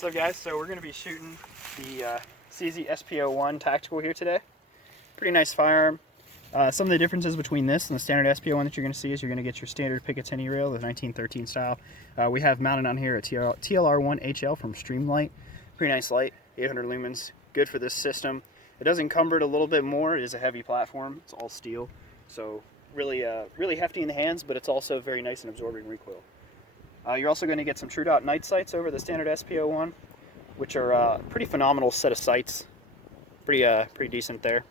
What's up, guys? So we're going to be shooting the CZ SP-01 tactical here today. Pretty nice firearm. Some of the differences between this and the standard SP-01 that you're going to see is you're going to get your standard Picatinny rail, the 1913 style. We have mounted on here a TLR1 HL from Streamlight. Pretty nice light, 800 lumens, good for this system. It does encumber it a little bit more. It is a heavy platform. It's all steel, so really hefty in the hands, but it's also very nice and absorbing recoil. You're also going to get some True Dot night sights over the standard SP-01, which are a pretty phenomenal set of sights. Pretty decent there.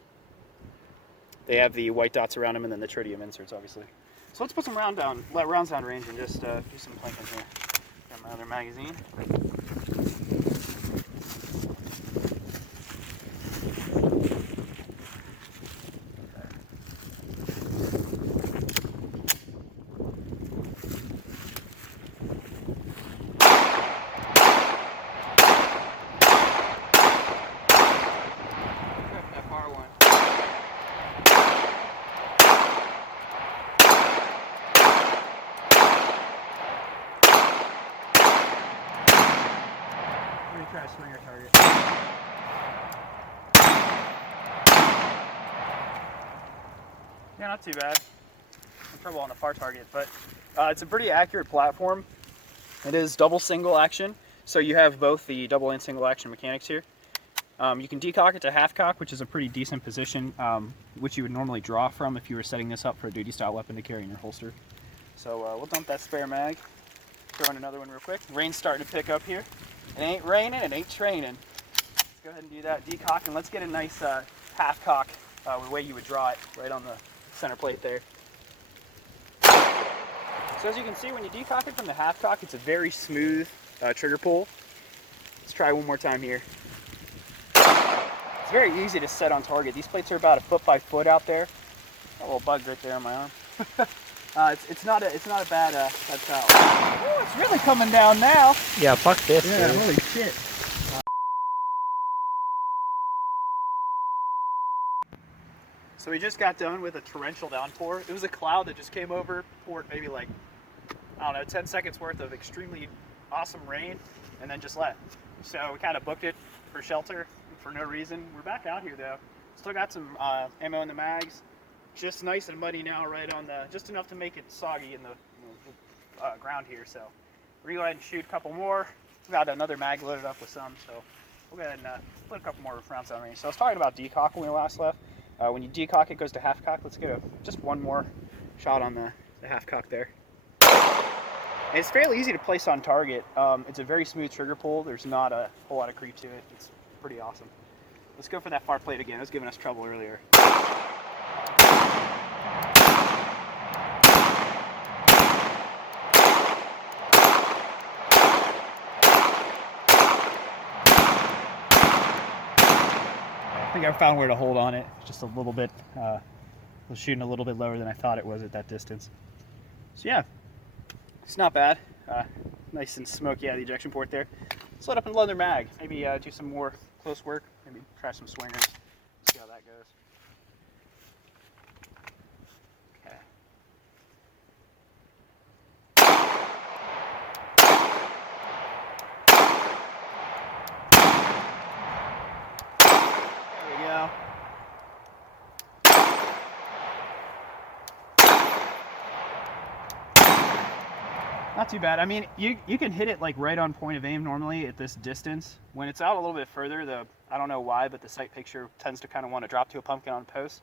They have the white dots around them and then the tritium inserts, obviously. So let's put some rounds down range and just do some planking here. Got my other magazine. Try to swing our target. Yeah, not too bad. No trouble on the far target, but it's a pretty accurate platform. It is double single action, so you have both the double and single action mechanics here. You can decock it to half cock, which is a pretty decent position, which you would normally draw from if you were setting this up for a duty style weapon to carry in your holster. So we'll dump that spare mag, throw in another one real quick. Rain's starting to pick up here. It ain't raining, it ain't training. Let's go ahead and do that decock, and let's get a nice half cock the way you would draw it, right on the center plate there. So as you can see, when you decock it from the half cock, it's a very smooth trigger pull. Let's try one more time here. It's very easy to set on target. These plates are about 1 foot by foot out there. Got a little bug right there on my arm. It's not a bad towel. Oh, it's really coming down now. Yeah, fuck this. Yeah, dude. holy shit. So we just got done with a torrential downpour. It was a cloud that just came over, poured maybe like, I don't know, 10 seconds worth of extremely awesome rain, and then just left. So we kind of booked it for shelter for no reason. We're back out here though. Still got some ammo in the mags. Just nice and muddy now, right on the, just enough to make it soggy in the ground here. So we're gonna go ahead and shoot a couple more. We got another mag loaded up with some, so we'll go ahead and put a couple more rounds down range. So I was talking about decock when we last left. When you decock, it goes to half cock. Let's get just one more shot on the half cock there. And it's fairly easy to place on target. It's a very smooth trigger pull. There's not a whole lot of creep to it. It's pretty awesome. Let's go for that far plate again. It was giving us trouble earlier. I think I found where to hold on it. Just a little bit, was shooting a little bit lower than I thought it was at that distance. So yeah, it's not bad. Nice and smoky out of the ejection port there. Let's load up another mag. Maybe do some more close work. Maybe try some swingers. See how that goes. Okay. There we go. Not too bad. I mean, you can hit it like right on point of aim normally at this distance. When it's out a little bit further, I don't know why, but the sight picture tends to kind of want to drop to a pumpkin on post.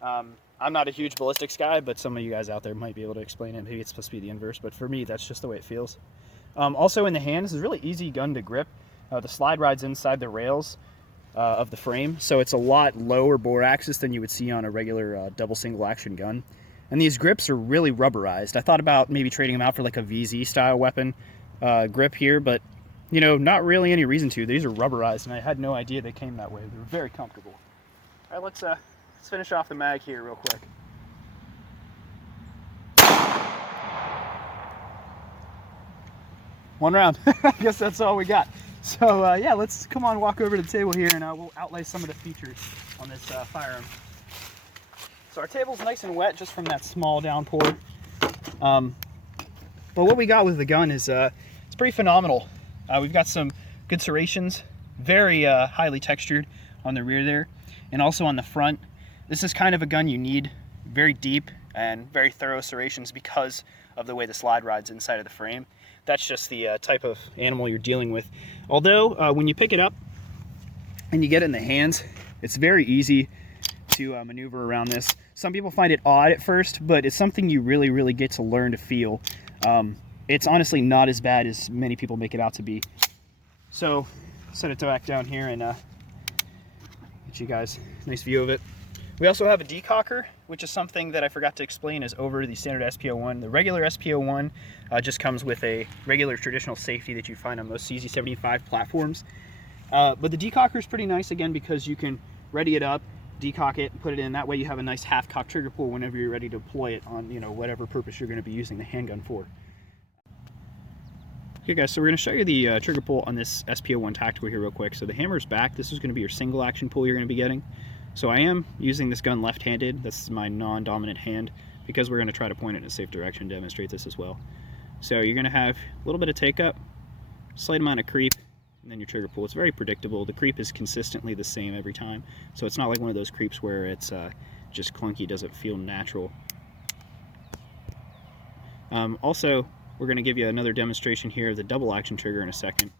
I'm not a huge ballistics guy, but some of you guys out there might be able to explain it. Maybe it's supposed to be the inverse, but for me, that's just the way it feels. Also in the hand, this is a really easy gun to grip. The slide rides inside the rails of the frame, so it's a lot lower bore axis than you would see on a regular double single action gun. And these grips are really rubberized. I thought about maybe trading them out for like a VZ style weapon grip here, but you know, not really any reason to. These are rubberized, and I had no idea they came that way. They're very comfortable. All right, let's finish off the mag here real quick. One round. I guess that's all we got. So yeah, let's come on, walk over to the table here, and we'll outlay some of the features on this firearm. So our table's nice and wet just from that small downpour. But what we got with the gun is it's pretty phenomenal. We've got some good serrations, very highly textured on the rear there, and also on the front. This is kind of a gun you need very deep and very thorough serrations because of the way the slide rides inside of the frame. That's just the type of animal you're dealing with. Although when you pick it up and you get it in the hands, it's very easy to maneuver around this. Some people find it odd at first, but it's something you really get to learn to feel. It's honestly not as bad as many people make it out to be. So set it back down here and get you guys a nice view of it. We also have a decocker, which is something that I forgot to explain is over the standard SP-01. The regular SP-01 just comes with a regular traditional safety that you find on most CZ75 platforms. But the decocker is pretty nice, again, because you can ready it up, decock it, put it in. That way you have a nice half-cock trigger pull whenever you're ready to deploy it on, you know, whatever purpose you're going to be using the handgun for. Okay guys, so we're going to show you the trigger pull on this SP-01 Tactical here real quick. So the hammer's back. This is going to be your single action pull you're going to be getting. So I am using this gun left-handed. This is my non-dominant hand because we're going to try to point it in a safe direction, demonstrate this as well. So you're going to have a little bit of take up, slight amount of creep, and then your trigger pull. It's very predictable. The creep is consistently the same every time. So it's not like one of those creeps where it's just clunky, doesn't feel natural. Also, we're going to give you another demonstration here of the double action trigger in a second.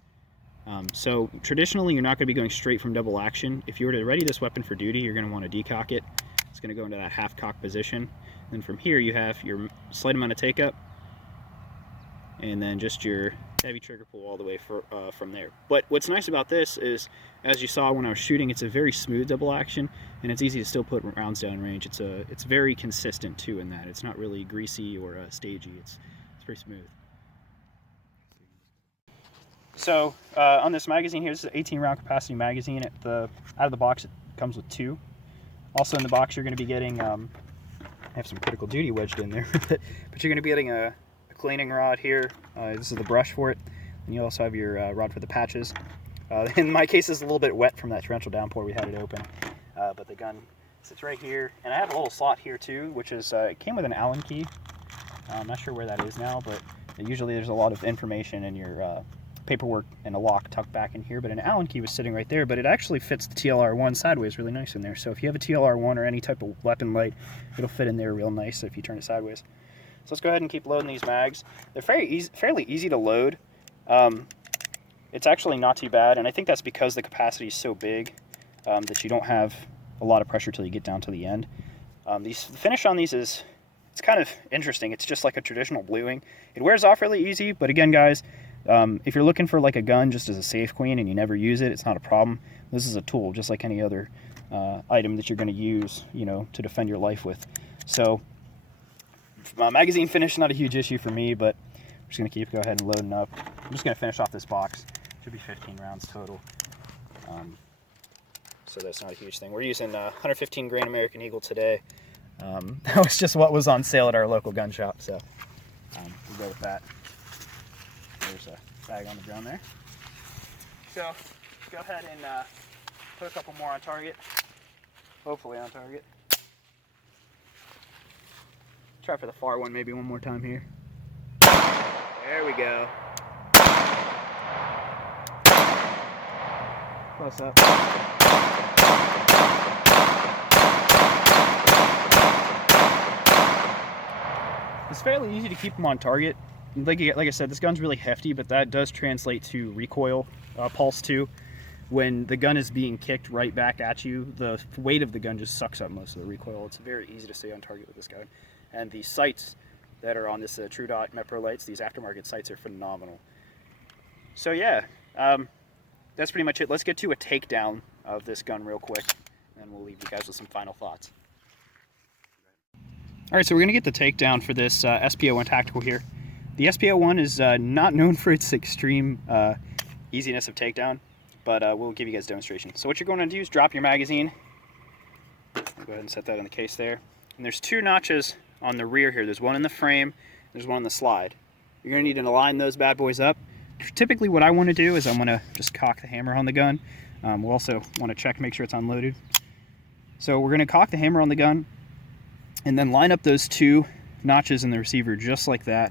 So traditionally you're not going to be going straight from double action. If you were to ready this weapon for duty, you're going to want to decock it. It's going to go into that half cock position. Then from here you have your slight amount of take up, and then just your heavy trigger pull all the way from there. But what's nice about this is, as you saw when I was shooting, it's a very smooth double action, and it's easy to still put rounds down range. It's very consistent too in that. It's not really greasy or stagey. It's pretty smooth. So on this magazine here, this is an 18 round capacity magazine. Out of the box it comes with 2. Also in the box you're going to be getting, I have some critical duty wedged in there, but you're going to be getting a cleaning rod here. This is the brush for it, and you also have your rod for the patches. In my case it's a little bit wet from that torrential downpour. We had it open, but the gun sits right here, and I have a little slot here too, which is it came with an Allen key. I'm not sure where that is now, but usually there's a lot of information in your paperwork and a lock tucked back in here, but an Allen key was sitting right there, but it actually fits the TLR1 sideways really nice in there. So if you have a TLR1 or any type of weapon light, it'll fit in there real nice if you turn it sideways. So let's go ahead and keep loading these mags. They're fairly easy to load. It's actually not too bad, and I think that's because the capacity is so big that you don't have a lot of pressure till you get down to the end. The finish on these it's kind of interesting. It's just like a traditional bluing. It wears off really easy, but again guys, if you're looking for like a gun just as a safe queen and you never use it, it's not a problem. This is a tool just like any other item that you're going to use, you know, to defend your life with. So magazine finish is not a huge issue for me, but I'm just going to go ahead and loading up. I'm just going to finish off this box. Should be 15 rounds total. So that's not a huge thing. We're using 115 grain American Eagle today. That was just what was on sale at our local gun shop, so we'll go with that. There's a bag on the ground there. So go ahead and put a couple more on target. Hopefully on target. Try for the far one maybe one more time here. There we go. Close up. It's fairly easy to keep them on target. Like I said, this gun's really hefty, but that does translate to recoil pulse too. When the gun is being kicked right back at you, the weight of the gun just sucks up most of the recoil. It's very easy to stay on target with this gun. And the sights that are on this True Dot Mepro lights, these aftermarket sights, are phenomenal. So yeah, that's pretty much it. Let's get to a takedown of this gun real quick, and we'll leave you guys with some final thoughts. Alright, so we're going to get the takedown for this SP-01 Tactical here. The SP-01 is not known for its extreme easiness of takedown, but we'll give you guys a demonstration. So what you're going to do is drop your magazine. Go ahead and set that in the case there. And there's 2 notches on the rear here. There's one in the frame, there's one on the slide. You're going to need to align those bad boys up. Typically what I want to do is I'm going to just cock the hammer on the gun. We'll also want to check, make sure it's unloaded. So we're going to cock the hammer on the gun and then line up those 2 notches in the receiver just like that.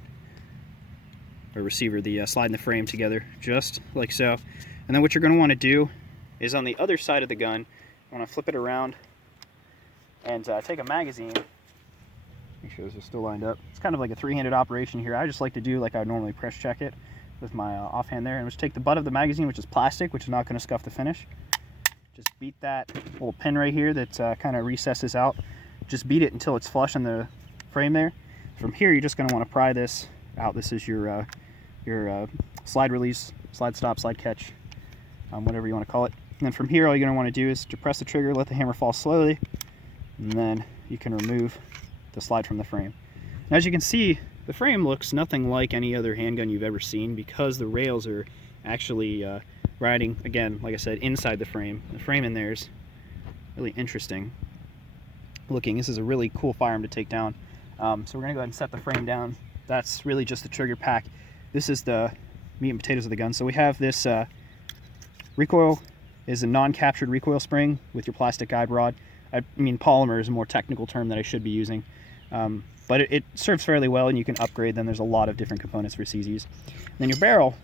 Or receiver, the slide and the frame together, just like so. And And then what you're going to want to do is on the other side of the gun, you want to flip it around and take a magazine. Make sure those are still lined up. It's kind of like a three-handed operation here. I just like to do like I would normally press check it with my offhand there, and just take the butt of the magazine, which is plastic, which is not going to scuff the finish. Just beat that little pin right here that kind of recesses out. Just beat it until it's flush on the frame there. From here, you're just going to want to pry this out. This is your slide release, slide stop, slide catch, whatever you want to call it. And then from here, all you're going to want to do is to press the trigger, let the hammer fall slowly, and then you can remove the slide from the frame. And as you can see, the frame looks nothing like any other handgun you've ever seen because the rails are actually riding, again, like I said, inside the frame. The frame in there is really interesting looking. This is a really cool firearm to take down. So we're going to go ahead and set the frame down. That's really just the trigger pack. This is the meat and potatoes of the gun. So we have this recoil is a non-captured recoil spring with your plastic guide rod. I mean, polymer is a more technical term that I should be using. But it serves fairly well, and you can upgrade them. There's a lot of different components for CZs. And then your barrel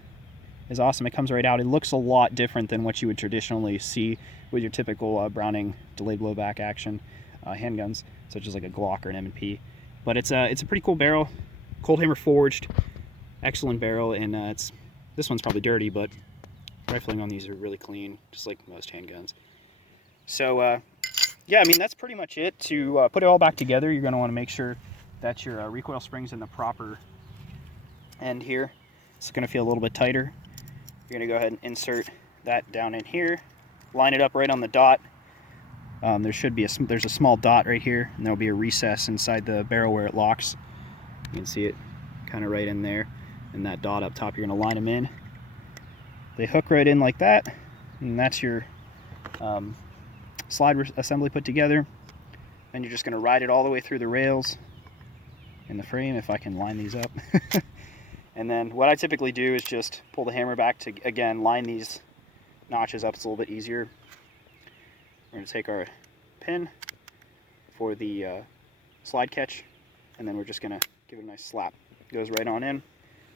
is awesome. It comes right out. It looks a lot different than what you would traditionally see with your typical Browning delayed blowback action handguns, such as like a Glock or an M&P. But it's a pretty cool barrel, cold hammer forged, excellent barrel, and this one's probably dirty, but rifling on these are really clean, just like most handguns. So yeah, I mean, that's pretty much it. To put it all back together, you're going to want to make sure that your recoil spring's in the proper end here. It's going to feel a little bit tighter. You're going to go ahead and insert that down in here, line it up right on the dot. There's a small dot right here, and there'll be a recess inside the barrel where it locks. You can see it kind of right in there, and that dot up top, you're going to line them in. They hook right in like that, and that's your slide assembly put together. And you're just going to ride it all the way through the rails in the frame, if I can line these up. And then what I typically do is just pull the hammer back to, again, line these notches up. It's a little bit easier. We're going to take our pin for the slide catch, and then we're just going to give it a nice slap. It goes right on in.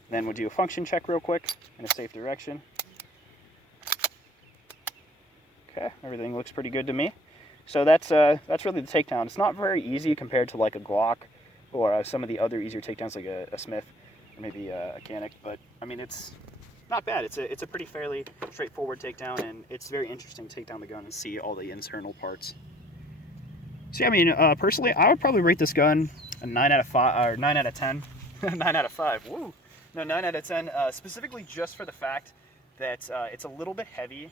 Then we'll do a function check real quick in a safe direction. Okay, everything looks pretty good to me. So that's really the takedown. It's not very easy compared to like a Glock or some of the other easier takedowns like a Smith or maybe a Canic, but I mean, it's not bad. It's a pretty fairly straightforward takedown, and it's very interesting to take down the gun and see all the internal parts. So yeah, I mean, personally, I would probably rate this gun a 9 out of 5 or 9 out of 10. 9 out of 5. Woo! No, 9 out of 10. Specifically just for the fact that it's a little bit heavy.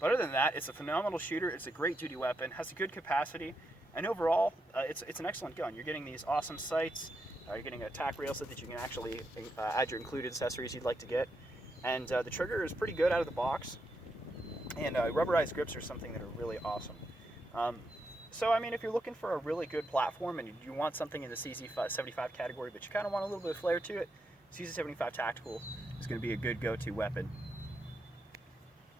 But other than that, it's a phenomenal shooter. It's a great duty weapon. Has a good capacity, and overall, it's an excellent gun. You're getting these awesome sights. You're getting a tack rail so that you can actually add your included accessories you'd like to get. And the trigger is pretty good out of the box. And rubberized grips are something that are really awesome. So, I mean, if you're looking for a really good platform and you want something in the CZ75 category, but you kind of want a little bit of flair to it, CZ75 Tactical is going to be a good go-to weapon.